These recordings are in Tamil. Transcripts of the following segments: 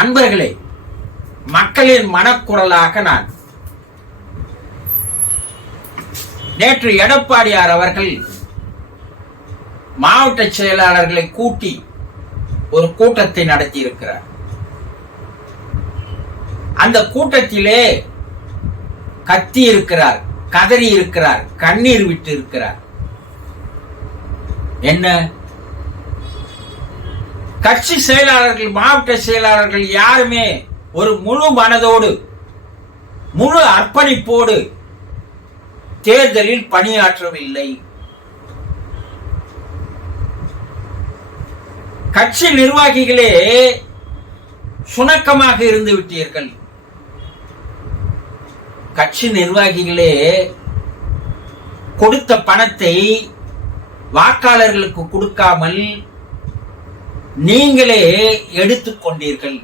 அன்பர்களே, மக்களின் மனக்குரலாக நான் நேற்று எடப்பாடியார் அவர்கள் மாவட்ட செயலாளர்களை கூட்டி ஒரு கூட்டத்தை நடத்தி இருக்கிறார். அந்த கூட்டத்திலே கத்தி இருக்கிறார், கதறி இருக்கிறார், கண்ணீர் விட்டு இருக்கிறார். என்ன? கட்சி செயலாளர்கள், மாவட்ட செயலாளர்கள் யாருமே ஒரு முழு மனதோடு, முழு அர்ப்பணிப்போடு தேர்தலில் பணியாற்றவில்லை. கட்சி நிர்வாகிகளே சுணக்கமாக இருந்து விட்டீர்கள். கட்சி நிர்வாகிகளே கொடுத்த பணத்தை வாக்காளர்களுக்கு கொடுக்காமல் நீங்களே எடுத்துக் கொண்டீர்கள்.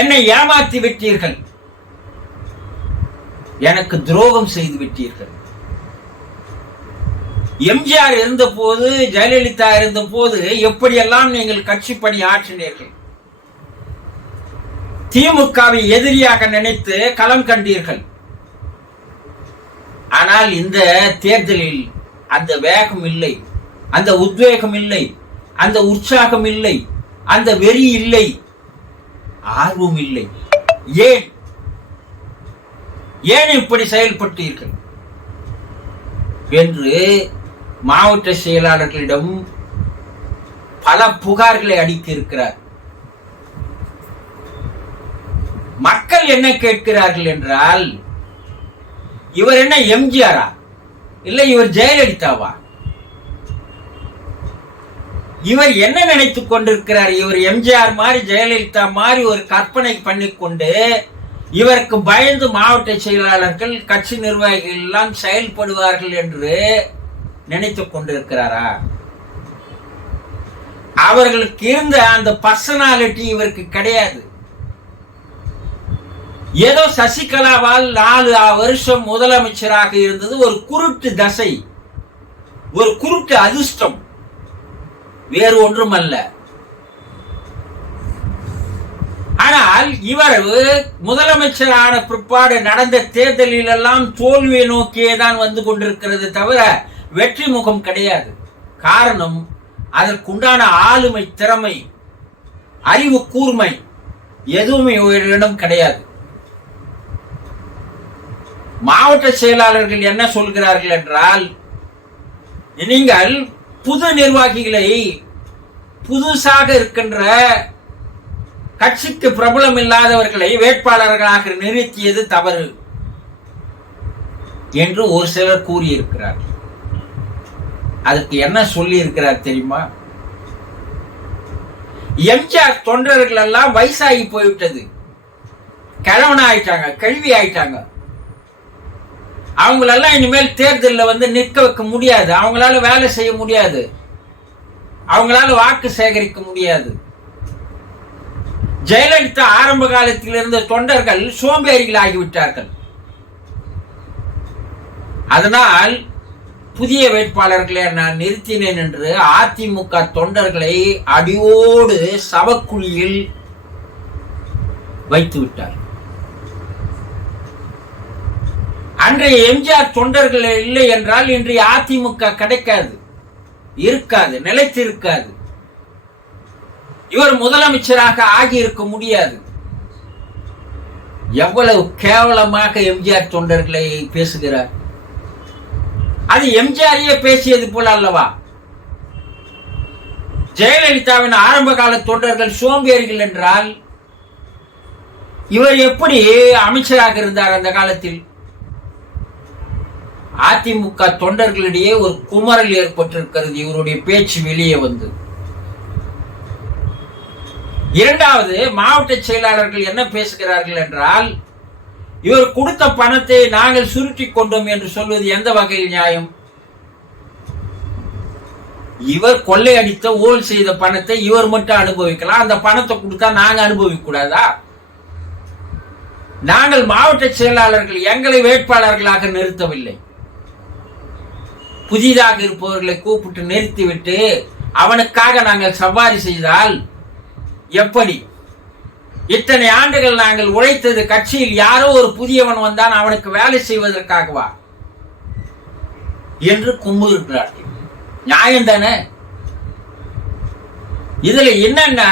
என்னை ஏமாற்றி விட்டீர்கள். எனக்கு துரோகம் செய்து விட்டீர்கள். எம்ஜிஆர் இருந்த போது, ஜெயலலிதா இருந்த போது எப்படியெல்லாம் நீங்கள் கட்சி பணி ஆற்றினீர்கள். திமுகவை எதிரியாக நினைத்து களம் கண்டீர்கள். ஆனால் இந்த தேர்தலில் அந்த வேகம் இல்லை, அந்த உத்வேகம் இல்லை, அந்த உற்சாகம் இல்லை, அந்த வெறி இல்லை, ஆர்வம் இல்லை. ஏன் ஏன் இப்படி செயல்பட்டீர்கள் என்று மாவட்ட செயலாளர்களிடம் பல புகார்களை அளிக்க இருக்கிறார். மக்கள் என்ன கேட்கிறார்கள் என்றால், இவர் என்ன எம்ஜிஆரா, இல்லை இவர் ஜெயலலிதாவா? இவர் என்ன நினைத்துக் கொண்டிருக்கிறார்? இவர் எம்ஜிஆர் மாதிரி ஜெயலலிதா மாதிரி ஒரு கற்பனை பண்ணிக்கொண்டு இவருக்கு பயந்து மாவட்ட செயலாளர்கள், கட்சி நிர்வாகிகள் எல்லாம் செயல்படுவார்கள் என்று நினைத்துக் கொண்டிருக்கிறாரா? அவர்களுக்கு இருந்த அந்த பர்சனாலிட்டி இவருக்கு கிடையாது. ஏதோ சசிகலாவால் 4 வருஷம் முதலமைச்சராக இருந்தது ஒரு குருட்டு தசை, ஒரு குருட்டு அதிர்ஷ்டம், வேறு ஒன்றும் அல்ல. ஆனால் இவர் முதலமைச்சரான பிற்பாடு நடந்த தேர்தலில் எல்லாம் தோல்வியை நோக்கியே தான் வந்து கொண்டிருக்கிறது தவிர வெற்றி முகம் கிடையாது. காரணம், அதற்குண்டான ஆளுமை, திறமை, அறிவு கூர்மை எதுவுமே இவரிடம் கிடையாது. மாவட்ட செயலாளர்கள் என்ன சொல்கிறார்கள் என்றால், நீங்கள் புது நிர்வாகிகளை, புதுசாக இருக்கின்ற கட்சிக்கு பிரபலம் இல்லாதவர்களை வேட்பாளர்களாக நிறுத்தியது தவறு என்று ஒரு சிலர் கூறியிருக்கிறார். அதுக்கு என்ன சொல்லி இருக்கிறார் தெரியுமா? எம்ஜிஆர் தொண்டர்கள் எல்லாம் வயசாகி போய்விட்டது, கிழவன ஆயிட்டாங்க, கல்வி ஆயிட்டாங்க. அவங்களெல்லாம் இனிமேல் தேர்தலில் வந்து நிற்க வைக்க முடியாது, அவங்களால வேலை செய்ய முடியாது, அவங்களால வாக்கு சேகரிக்க முடியாது. ஜெயலலிதா ஆரம்ப காலத்தில் இருந்த தொண்டர்கள் சோம்பேறிகள் ஆகிவிட்டார்கள். அதனால் புதிய வேட்பாளர்களை நான் நிறுத்தினேன் என்று அதிமுக தொண்டர்களை அடியோடு சவக்குழியில் வைத்து விட்டார். அன்றைய எம்ஜிஆர் தொண்டர்கள் இல்லை என்றால் இன்றைய அதிமுக கிடைக்காது, இருக்காது, நிலைத்திருக்காது. இவர் முதலமைச்சராக ஆகியிருக்க முடியாது. எவ்வளவு கேவலமாக எம்ஜிஆர் தொண்டர்களை பேசுகிறார். அது எம்ஜிஆரையே பேசியது போல அல்லவா? ஜெயலலிதாவின் ஆரம்ப கால தொண்டர்கள் சோம்பேறிகள் என்றால் இவர் எப்படி அமைச்சராக இருந்தார் அந்த காலத்தில்? அதிமுக தொண்டர்களிடையே ஒரு குமரல் ஏற்பட்டிருக்கிறது இவருடைய பேச்சு வெளியே வந்து. இரண்டாவது, மாவட்ட செயலாளர்கள் என்ன பேசுகிறார்கள் என்றால், இவர் கொடுத்த பணத்தை நாங்கள் சுருட்டி கொண்டோம் என்று சொல்வது எந்த வகையில் நியாயம்? இவர் கொள்ளையடித்த, ஊழல் செய்த பணத்தை இவர் மட்டும் அனுபவிக்கலாம், அந்த பணத்தை கொடுத்தா நாங்க அனுபவிக்க கூடாதா? நாங்கள் மாவட்ட செயலாளர்கள் எங்களை வேட்பாளர்களாக நிறுத்தவில்லை. புதிதாக இருப்பவர்களை கூப்பிட்டு நிறுத்திவிட்டு அவனுக்காக நாங்கள் சவாரி செய்தால் எப்படி இத்தனை ஆண்டுகள் நாங்கள் உழைத்தது கட்சியில் யாரோ ஒரு புதியவன் வந்தான் அவனுக்கு வேலை செய்வதற்காகவா என்று கும்பிடுகிறார்கள். நியாயம் தானே? இதுல என்னன்னா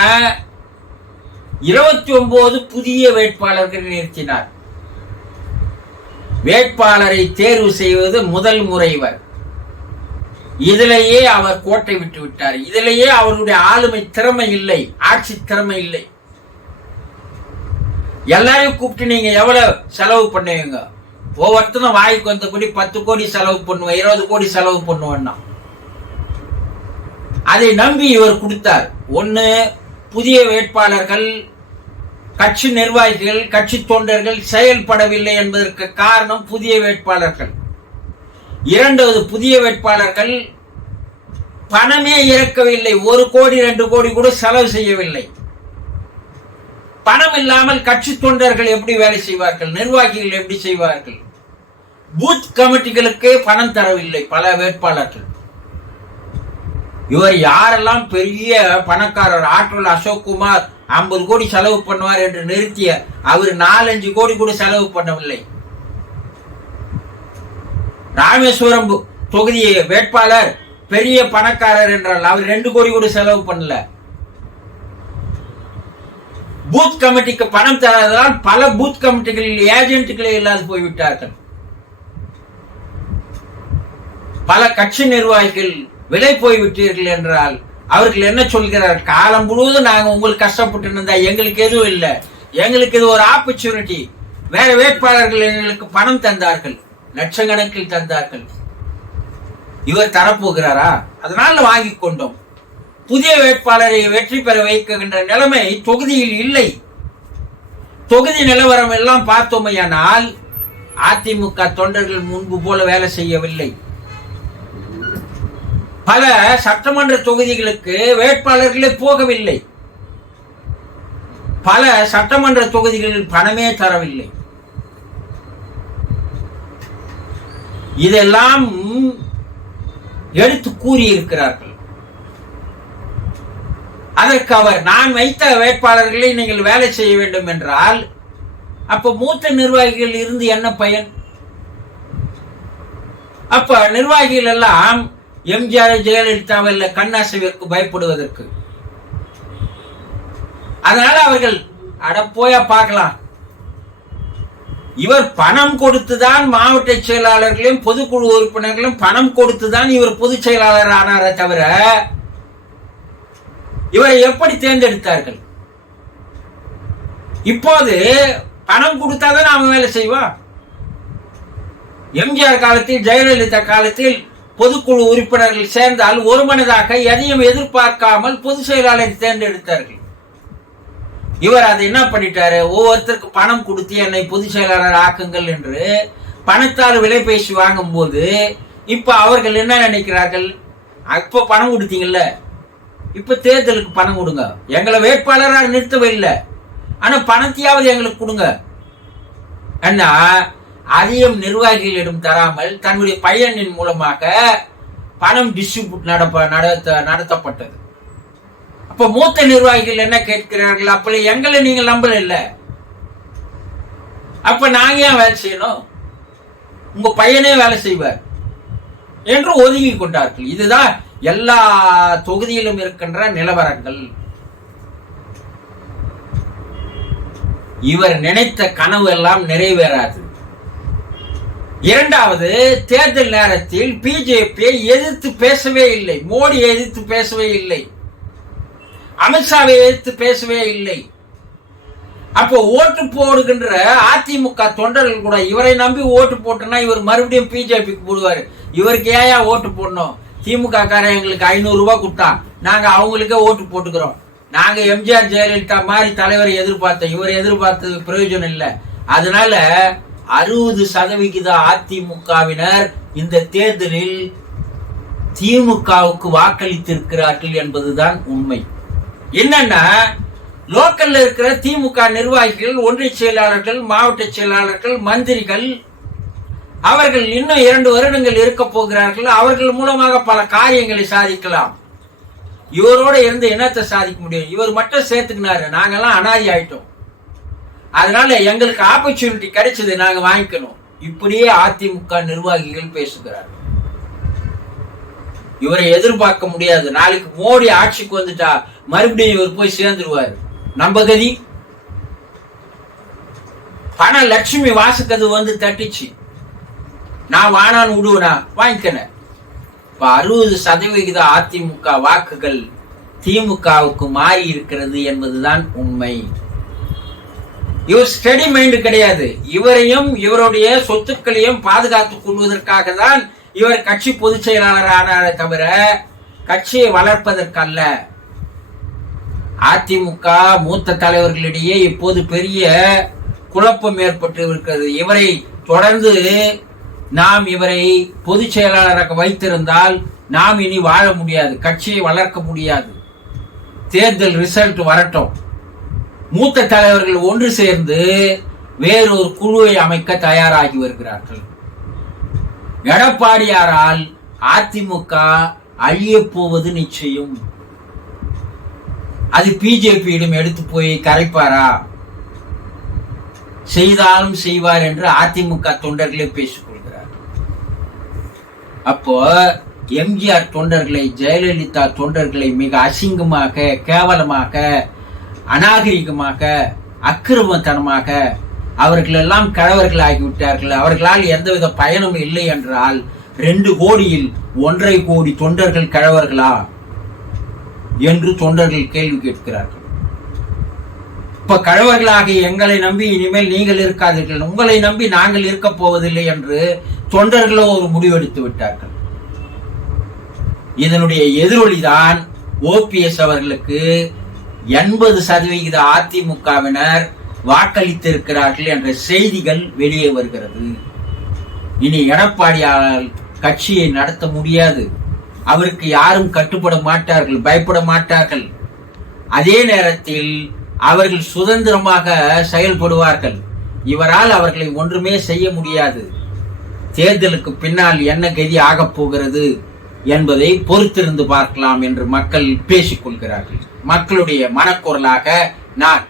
29 புதிய வேட்பாளர்கள் நிறுத்தினார். வேட்பாளரை தேர்வு செய்வது முதல் முறைவர். இதிலேயே அவர் கோட்டை விட்டு விட்டார். இதிலேயே அவருடைய ஆளுமை திறமை இல்லை, ஆட்சி திறமை இல்லை. எல்லாரையும் கூப்பிட்டு நீங்க எவ்வளவு செலவு பண்ணுவீங்க? ஒவ்வொருத்தரும் வாய்க்கு வந்தபடி 10 கோடி செலவு பண்ணுவேன், 20 கோடி செலவு பண்ணுவேன்னா அதை நம்பி இவர் கொடுத்தார். ஒன்னு, புதிய வேட்பாளர்கள், கட்சி நிர்வாகிகள், கட்சி தொண்டர்கள் செயல்படவில்லை என்பதற்கு காரணம் புதிய வேட்பாளர்கள். இரண்டாவது, புதிய வேட்பாளர்கள் பணமே இறக்கவில்லை. 1 கோடி 2 கோடி கூட செலவு செய்யவில்லை. பணம் இல்லாமல் கட்சி தொண்டர்கள் எப்படி வேலை செய்வார்கள்? நிர்வாகிகள் எப்படி செய்வார்கள்? பூத் கமிட்டிகளுக்கு பணம் தரவில்லை பல வேட்பாளர்கள். இவர் யாரெல்லாம் பெரிய பணக்காரர், ஆற்றல் அசோக்குமார் 50 கோடி செலவு பண்ணுவார் என்று நிறுத்திய அவர் 4-5 கோடி கூட செலவு பண்ணவில்லை. ராமேஸ்வரம் தொகுதி வேட்பாளர் பெரிய பணக்காரர் என்றால் அவர் 2 கோடி கூட செலவு பண்ணல. பூத் கமிட்டிக்கு பணம் தராததால் பல பூத் கமிட்டிகளில் ஏஜென்ட்களே இல்லாது போய்விட்டார்கள். பல கட்சி நிர்வாகிகள் விலை போய்விட்டீர்கள் என்றால் அவர்கள் என்ன சொல்கிறார்? காலம் முழுவதும் நாங்க உங்களுக்கு கஷ்டப்பட்டு இருந்தா எங்களுக்கு எதுவும் இல்லை, எங்களுக்கு இது ஒரு ஆப்பர்ச்சுனிட்டி. வேற வேட்பாளர்கள் எங்களுக்கு பணம் தந்தார்கள், லட்சக்கணக்கில் தந்தார்கள். இவர் தரப்போகிறாரா? அதனால வாங்கி கொண்டோம். புதிய வேட்பாளரை வெற்றி பெற வைக்கின்ற நிலைமை தொகுதியில் இல்லை. தொகுதி நிலவரம் எல்லாம் பார்த்தோமையானால் அதிமுக தொண்டர்கள் முன்பு போல வேலை செய்யவில்லை. பல சட்டமன்ற தொகுதிகளுக்கு வேட்பாளர்களே போகவில்லை. பல சட்டமன்ற தொகுதிகளில் பணமே தரவில்லை. இதெல்லாம் எடுத்து கூறியிருக்கிறார்கள். அதற்கு அவர், நான் வைத்த வேட்பாளர்களை நீங்கள் வேலை செய்ய வேண்டும் என்றால் அப்ப மூத்த நிர்வாகிகள் இருந்து என்ன பயன்? அப்ப நிர்வாகிகள் எல்லாம் எம்ஜிஆர் ஜெயலலிதாவில் கண்ணாசைவிற்கு பயப்படுவதற்கு. அதனால அவர்கள் அட போயா பார்க்கலாம். இவர் பணம் கொடுத்துதான் மாவட்ட செயலாளர்களையும் பொதுக்குழு உறுப்பினர்களும் பணம் கொடுத்துதான் இவர் பொதுச் செயலாளர் ஆனாரே தவிர இவரை எப்படி தேர்ந்தெடுத்தார்கள்? இப்போது பணம் கொடுத்தாதான் அவன் வேலை செய்வான். எம்ஜிஆர் காலத்தில், ஜெயலலிதா காலத்தில் பொதுக்குழு உறுப்பினர்கள் சேர்ந்தால் ஒரு மனதாக எதையும் எதிர்பார்க்காமல் பொதுச் செயலாளரை தேர்ந்தெடுத்தார்கள். இவர் அதை என்ன பண்ணிட்டாரு? ஒவ்வொருத்தருக்கு பணம் கொடுத்து என்னை பொதுச் செயலாளர் ஆக்குங்கள் என்று பணத்தால் விலை பேசி வாங்கும் போது இப்ப அவர்கள் என்ன நினைக்கிறார்கள்? அப்ப பணம் கொடுத்தீங்கல்ல, இப்ப தேர்தலுக்கு பணம் கொடுங்க. எங்களை வேட்பாளராக நிறுத்தவே இல்லை, ஆனா பணத்தையாவது எங்களுக்கு கொடுங்க. அண்ணா அதிகம் நிர்வாகிகளிடம் தராமல் தன்னுடைய பையனின் மூலமாக பணம் டிஸ்ட்ரிபியூட் நடத்தப்பட்டது. அப்ப மூத்த நிர்வாகிகள் என்ன கேட்கிறார்கள்? அப்ப எங்களை நீங்க நம்பல இல்ல, அப்ப நாங்க ஏன் வேலை செய்யணும்? உங்க பையனே வேலை செய்வார் என்று ஒதுங்கி கொண்டார்கள். இதுதான் எல்லா தொகுதியிலும் இருக்கின்ற நிலவரங்கள். இவர் நினைத்த கனவு எல்லாம் நிறைவேறாது. இரண்டாவது, தேர்தல் நேரத்தில் பிஜேபியை எதிர்த்து பேசவே இல்லை, மோடியை எதிர்த்து பேசவே இல்லை, அமித்ஷாவை எதிர்த்து பேசவே இல்லை. அப்போ ஓட்டு போடுகின்ற அதிமுக தொண்டர்கள் கூட இவரை நம்பி ஓட்டு போட்டோம்னா இவர் மறுபடியும் பிஜேபிக்கு போடுவாரு. இவருக்கு ஏயா ஓட்டு போடணும்? திமுக காரன் எங்களுக்கு 500 ரூபாய் கொடுத்தா நாங்க அவங்களுக்கே ஓட்டு போட்டுக்கிறோம். நாங்க எம்ஜிஆர் ஜெயலலிதா மாதிரி தலைவரை எதிர்பார்த்தோம், இவர் எதிர்பார்த்தது பிரயோஜனம் இல்லை. அதனால 60% அதிமுகவினர் இந்த தேர்தலில் திமுகவுக்கு வாக்களித்திருக்கிறார்கள் என்பதுதான் உண்மை. என்னன்னா, லோக்கல்ல இருக்கிற திமுக நிர்வாகிகள், ஒன்றிய செயலாளர்கள், மாவட்ட செயலாளர்கள், மந்திரிகள், அவர்கள் இன்னும் 2 வருடங்கள் இருக்க போகிறார்கள். அவர்கள் மூலமாக பல காரியங்களை சாதிக்கலாம். இவரோட இருந்து என்னத்தை சாதிக்க முடியும்? இவர் மட்டும் சேர்த்துக்கினாரு, நாங்கெல்லாம் அனாதி ஆயிட்டோம், அதனால எங்களுக்கு ஆப்பர்ச்சுனிட்டி கிடைச்சது, நாங்க வாங்கிக்கணும். இப்படியே அதிமுக நிர்வாகிகள் பேசுகிறார். இவரை எதிர்பார்க்க முடியாது. நாளைக்கு மோடி ஆட்சிக்கு வந்துட்டா மறுபடியும் இவர் போய் சேர்ந்துருவாரு. நம்ம கதி, பண லட்சுமி வாசுக்கது வந்து தட்டிச்சு, நான் வானான்னு விடுவனா வாங்கிக்கினேன். இப்ப 60% அதிமுக வாக்குகள் திமுகவுக்கு மாறி இருக்கிறது என்பதுதான் உண்மை. இவர் ஸ்டடி மைண்ட் கிடையாது. இவரையும் இவருடைய சொத்துக்களையும் பாதுகாத்துக் கொள்வதற்காக தான் இவர் கட்சி பொதுச் செயலாளர் ஆனாரே தவிர கட்சியை வளர்ப்பதற்கல்ல. அதிமுக மூத்த தலைவர்களிடையே இப்போது பெரிய குழப்பம் ஏற்பட்டு இருக்கிறது. இவரை தொடர்ந்து நாம் இவரை பொதுச் செயலாளராக வைத்திருந்தால் நாம் இனி வாழ முடியாது, கட்சியை வளர்க்க முடியாது. தேர்தல் ரிசல்ட் வரட்டும், மூத்த தலைவர்கள் ஒன்று சேர்ந்து வேறொரு குழுவை அமைக்க தயாராகி வருகிறார்கள். எடப்பாடியாரால் அதிமுக அழிய போவது நிச்சயம். அது பிஜேபியிடம் எடுத்து போய் கரைப்பாரா? செய்தாலும் செய்வார் என்று அதிமுக தொண்டர்களே பேசிக்கொள்கிறார். அப்போ எம்ஜிஆர் தொண்டர்களை, ஜெயலலிதா தொண்டர்களை மிக அசிங்கமாக, கேவலமாக, அநாகரிகமாக, அக்கிரமத்தனமாக அவர்கள் எல்லாம் கழவர்கள் ஆகிவிட்டார்கள். அவர்களால் எந்தவித பயனும் இல்லை என்றால் 2 கோடியில் 1.5 கோடி தொண்டர்கள் கழவர்களா என்று தொண்டர்கள் கேள்வி கேட்கிறார்கள். இப்ப கழவர்களாக எங்களை நம்பி இனிமேல் நீங்கள் இருக்காதீர்கள், உங்களை நம்பி நாங்கள் இருக்க போவதில்லை என்று தொண்டர்களும் ஒரு முடிவெடுத்து விட்டார்கள். இதனுடைய எதிரொலிதான் ஓபிஎஸ் அவர்களுக்கு 80% அதிமுகவினர் வாக்களித்திருக்கிறார்கள் என்ற செய்திகள் வெளியே வருகிறது. இனி எடப்பாடியால் கட்சியை நடத்த முடியாது. அவருக்கு யாரும் கட்டுப்பட மாட்டார்கள், பயப்பட மாட்டார்கள். அதே நேரத்தில் அவர்கள் சுதந்திரமாக செயல்படுவார்கள். இவரால் அவர்களை ஒன்றுமே செய்ய முடியாது. தேர்தலுக்கு பின்னால் என்ன கதி ஆகப் போகிறது என்பதை பொறுத்திருந்து பார்க்கலாம் என்று மக்கள் பேசிக் கொள்கிறார்கள். மக்களுடைய மனக்குரலாக நான்